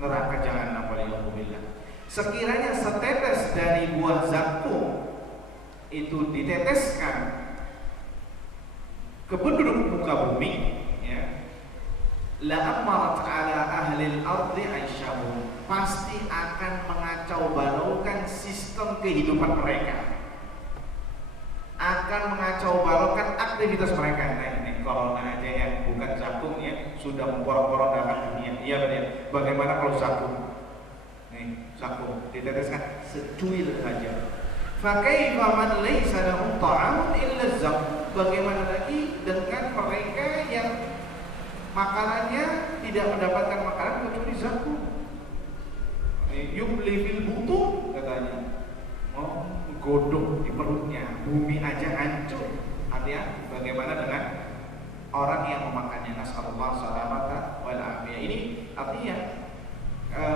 neraka jahanam, waliyadzubillah. Sekiranya setetes dari buah zakum itu diteteskan ke penduduk muka bumi, ya, la amarat ala ahli al-ardi aisyahum, pasti akan mengacau balaukan sistem kehidupan mereka, akan mengacau balaukan aktivitas mereka. Nah, ini corona aja yang bukan zakum ya sudah memporak-porandakan dunia. Iya benar. Bagaimana kalau zakum? Nih, zakum diteteskan secuil saja. Fa kaifa man laysa lahu ta'amun illa zakum? Bagaimana lagi dengan mereka yang makanannya tidak mendapatkan makanan kecuali zakum? Yumli fil butun katanya. Godok di perutnya, bumi aja hancur. Artinya bagaimana dengan orang yang memakannya? Nasallallahu salamata wal afiyah. Ini artinya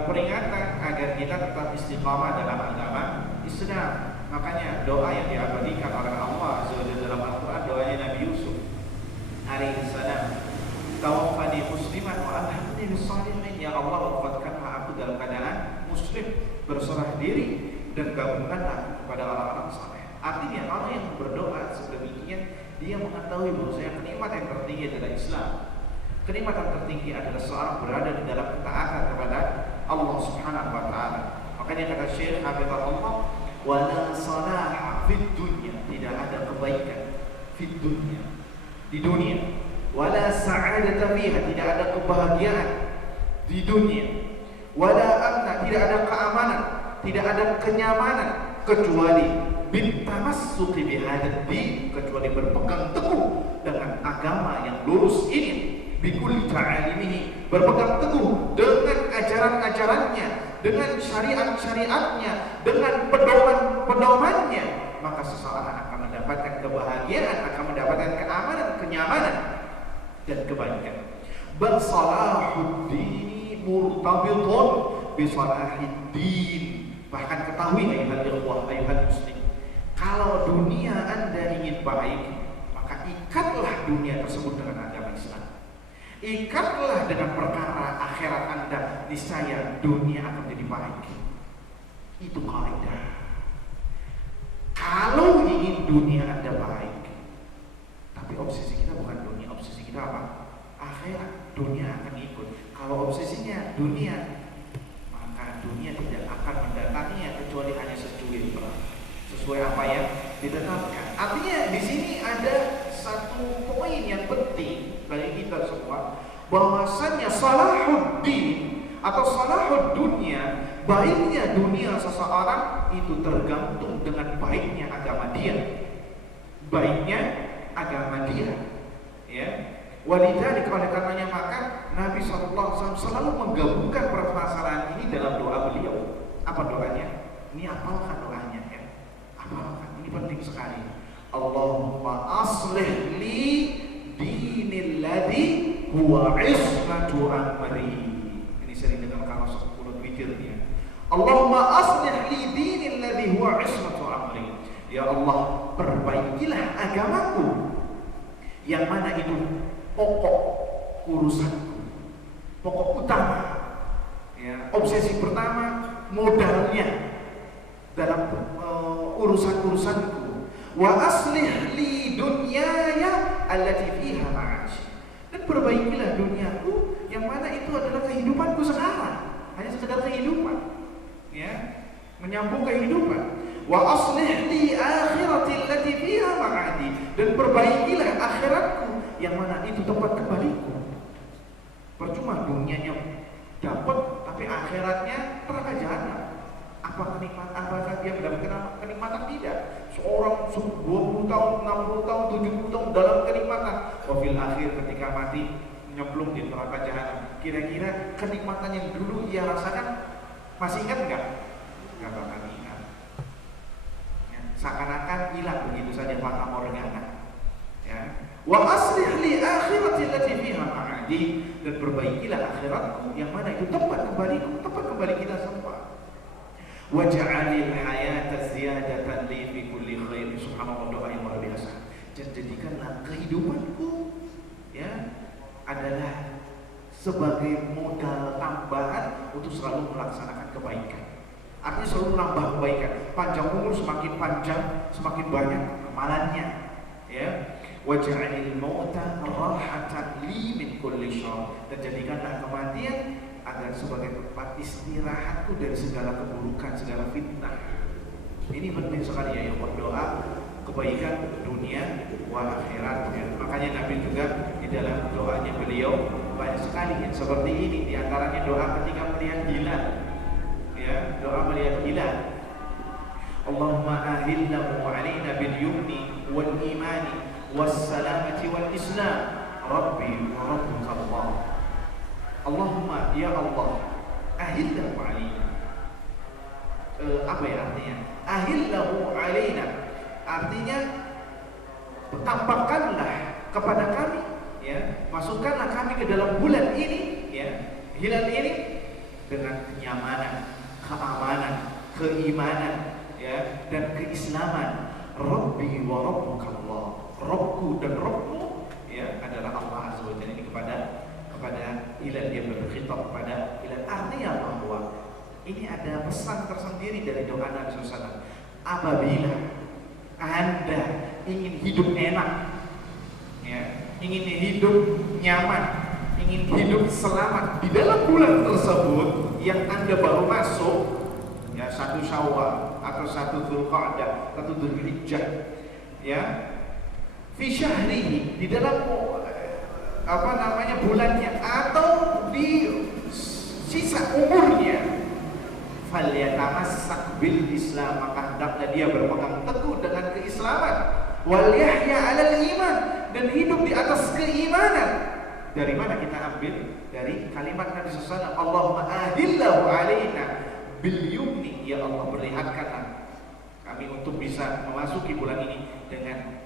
peringatan agar kita tetap istiqamah dalam agama Islam. Makanya doa yang diabadikan oleh Allah Azza wa Jalla dalam Al-Quran, doanya Nabi Yusuf alaihi salam, tawaffani musliman wa alhamni bis-shalihin. Ya Allah, wafatkanlah aku dalam keadaan muslim, berserah diri dan gabungkanlah kepada orang-orang saleh. Artinya orang yang berdoa sedemikian, dia mengetahui bahwasanya kenikmatan yang tertinggi adalah Islam. Kenikmatan tertinggi adalah seorang berada di dalam ketaatan kepada Allah Subhanahu wa taala. Makanya kata Syekh Habibullah, wala salaha fid dunya, tidak ada kebaikan fid dunya, di dunia, wala sa'adata fiha, tidak ada kebahagiaan di dunia, wala amna, tidak ada keamanan, tidak ada kenyamanan kecuali bitamassuki bihadzal din, kecuali berpegang teguh dengan agama yang lurus ini, bikulli ta'alimihi, berpegang teguh dengan ajaran-ajarannya, dengan syariat-syariatnya, dengan pedoman-pedomannya, maka seseorang akan mendapatkan kebahagiaan, akan mendapatkan keamanan, kenyamanan dan kebaikan. Bal salahuddin murtabitun bi salahiddin. Bahkan ketahui ayuhal ikhwah, ayuhal muslim, kalau dunia Anda ingin baik, maka ikatlah dunia tersebut dengan agama Islam. Ikatlah dengan perkara akhirat Anda, niscaya dunia akan menjadi baik. Itu kaidah. Kalau ingin dunia Anda baik, tapi obsesi kita bukan dunia, obsesi kita apa? Akhirat. Dunia akan ikut. Kalau obsesinya dunia, dunia tidak akan mendatanginya kecuali hanya secuil, sesuai apa yang ditetapkan. Artinya di sini ada satu poin yang penting bagi kita semua, bahwasanya salahuddin atau salahud dunia, baiknya dunia seseorang itu tergantung dengan baiknya agama dia, baiknya agama dia, ya. Walidzalika, oleh karenanya maka Nabi SAW selalu menggabungkan permasalahan ini dalam doa beliau. Apa doanya? Ini apalkan doanya, ya. Apalkan, ini penting sekali. Allahumma aslih li dinil ladzi huwa ismatu amri. Ini sering dengar kalau 10 witir ya. Allahumma aslih li dinil ladzi huwa ismatu amri. Ya Allah, perbaikilah agamaku yang mana itu pokok urusanku, pokok utama, ya, obsesi pertama, modalnya dalam urusan-urusanku. Wa aslih li dunyaya allati fiha ma'ash, dan perbaikilah duniaku yang mana itu adalah kehidupanku sekarang, hanya sekedar kehidupan, ya, menyambung kehidupan. Wa aslih li akhirati allati fiha ma'adi, dan perbaikilah akhiratku yang mana itu tempat kembaliku. Percuma dunianya dapat tapi akhiratnya neraka jahanam. Apa kenikmatan? Apakah dia mendapatkan kenikmatan? Tidak. Seorang 20 tahun, 60 tahun, 70 tahun dalam kenikmatan, wafil akhir ketika mati nyemplung di neraka jahanam. Kira-kira kenikmatan yang dulu ia rasakan masih ingat enggak? kata kami ingat. Ya, seakan-akan hilang begitu saja fata morgana. Ya. Wa aslih li akhirati allati fiha ma'adi, dan perbaikilah akhiratku yang mana itu tempat kembaliku, tempat kembali kita semua. Wa ja'alil hayata ziyadatan li fi kulli khair. Subhanallah, doa yang luar biasa. Dan jadikanlah kehidupanku ya adalah sebagai modal tambahan untuk selalu melaksanakan kebaikan. Artinya selalu menambah kebaikan. Panjang umur, semakin panjang, semakin banyak amalannya. Ya. Waj'alil mauta rahatan li min kulli syarr, dan jadikanlah kematian agar sebagai tempat istirahatku dari segala keburukan, segala fitnah. Ini penting sekali ya, yang berdoa kebaikan dunia wa akhirat ya. Makanya Nabi juga di dalam doanya beliau banyak sekali ya, seperti ini, di antaranya doa ketika melihat hilal. Ya, doa melihat hilal. Allahumma ahillahu alaina bil yumni wal imani wassalamati wal islam rabbi wa rabbuka Allah. Allahumma ya Allah ahillahu alaina. Apa ya artinya? Ahillahu alaina artinya tampakkanlah kepada kami ya, masukkanlah kami ke dalam bulan ini ya, hilal ini dengan kenyamanan, keamanan, keimanan ya, dan keislaman. Rabbi wa rabbuka Allah. Rabbku dan Rabbmu ya adalah Allah Azza wa Jalla. Ini kepada hilal, dia berkhitab kepada hilal. Artinya bahwa ini ada pesan tersendiri dari doa Nabi SAW. Apabila Anda ingin hidup enak ya, ingin hidup nyaman, ingin hidup selamat di dalam bulan tersebut yang Anda baru masuk ya, 1 Syawal atau 1 Dzulqa'dah atau Dzulhijjah ya, fi syahrihi, di dalam bulannya atau di sisa umurnya, falyatamassak bil Islam, maka hendaklah dia berpegang teguh dengan keislaman, wal yahya 'alal iman, dan hidup di atas keimanan. Dari mana kita ambil? Dari kalimat Nabi SAW, Allahumma ahillahu alaina bil yumni, ya Allah perlihatkanlah kami untuk bisa memasuki bulan ini dengan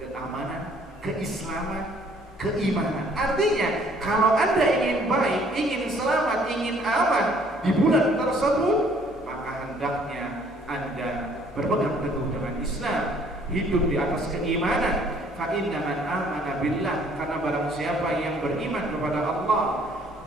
keamanan, keislaman, keimanan. Artinya kalau Anda ingin baik, ingin selamat, ingin aman di bulan tersebut, maka hendaknya Anda berpegang teguh dengan Islam, hidup di atas keimanan. Fa inna man amana billah, karena barang siapa yang beriman kepada Allah,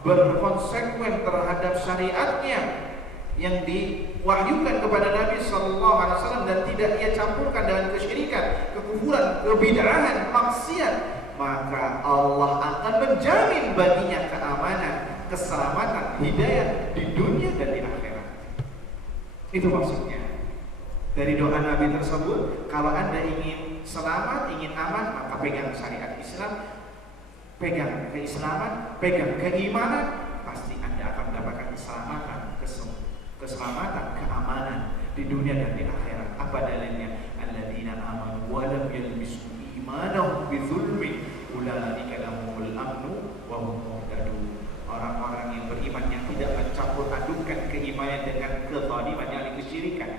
berkonsekuen terhadap syariatnya yang diwahyukan kepada Nabi Sallallahu Alaihi Wasallam dan tidak ia campurkan dengan kesyirikan, kekufuran, kebid'ahan, maksiat, maka Allah akan menjamin baginya keamanan, keselamatan, hidayah di dunia dan di akhirat. Itu maksudnya dari doa Nabi tersebut. Kalau Anda ingin selamat, ingin aman, maka pegang syariat Islam, pegang keislaman, pegang keimanan, pasti Anda akan mendapatkan keselamatan, keselamatan, keamanan di dunia dan di akhirat. Apa dalilnya? Alladzina amanu wa lam yalbisu imanahum bidzulmin ulaika lahumul amnu wa hum muhtadun. Orang-orang yang beriman yang tidak mencampur adukkan keimanan dengan kezaliman, yakni kesyirikan,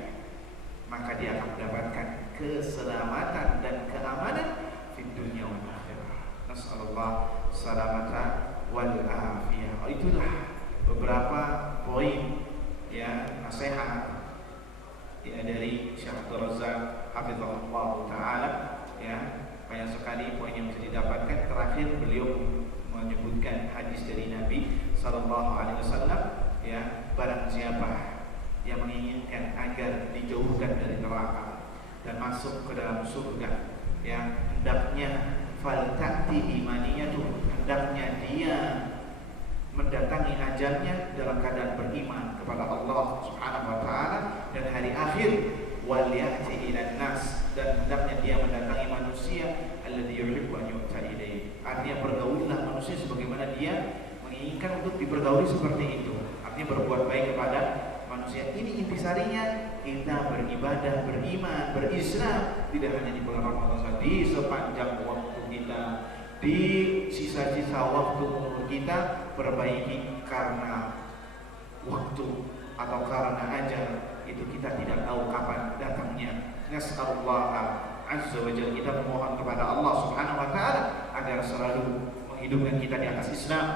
maka dia akan mendapatkan keselamatan dan keamanan di dunia dan akhirat. Nasallallahu salamata wal afiyah. Itulah beberapa poin ya, nasihat ya dari Syekh Abdul Razak hafizahullah taala ya. Banyak sekali poin yang bisa didapatkan. Terakhir beliau menyebutkan hadis dari Nabi sallallahu alaihi wasallam ya, barang siapa yang menginginkan agar dijauhkan dari neraka dan masuk ke dalam surga ya, hendaknya faltati imaniyatu, hendaknya dia mendatangi ajalnya dalam keadaan beriman kepada Allah Subhanahu wa taala dan hari akhir, wal ya'ti ilan nas, dan hendaknya dia mendatangi manusia alladzi yuhibbu an yu'ta ilaihi. Artinya bergaulilah manusia sebagaimana dia menginginkan untuk dipergauli seperti itu. Artinya berbuat baik kepada manusia. Ini intisarinya kita beribadah, beriman, berislam tidak hanya di bulan Ramadan saja, di sepanjang waktu kita, di sisa-sisa waktu umur kita perbaiki karena waktu atau karena ajal itu kita tidak tahu kapan datangnya. Nas'alullah azza wa jalla, kita memohon kepada Allah Subhanahu wa taala agar selalu menghidupkan kita di atas Islam,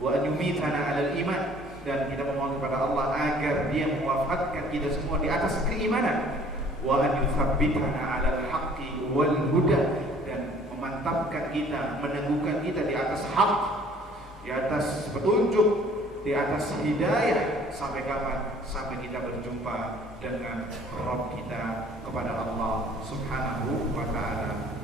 wa an yumitana 'alal iman, dan kita memohon kepada Allah agar Dia mewafatkan kita semua di atas keimanan, wa an yuthabbitana 'alal haqqi wal huda, dan memantapkan kita, meneguhkan kita di atas hak, di atas petunjuk, di atas hidayah. Sampai kapan? Sampai kita berjumpa dengan Rabb kita, kepada Allah Subhanahu wa ta'ala.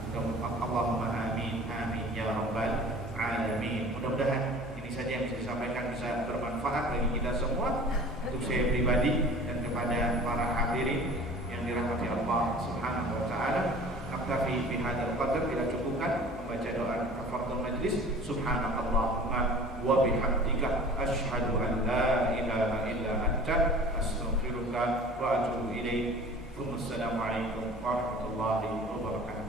Allahumma amin, amin ya rabbal alamin. Mudah-mudahan ini saja yang bisa disampaikan bisa bermanfaat bagi kita semua, untuk saya pribadi dan kepada para hadirin yang dirahmati Allah Subhanahu wa ta'ala. Naktafi bihadzal qadar, kita cukupkan membaca doa kafaratul majlis. Subhanakallahumma wa bihamdika asyhadu an la ilaha illa anta astaghfiruka wa atubu ilaik. Assalamualaikum warahmatullahi wabarakatuh.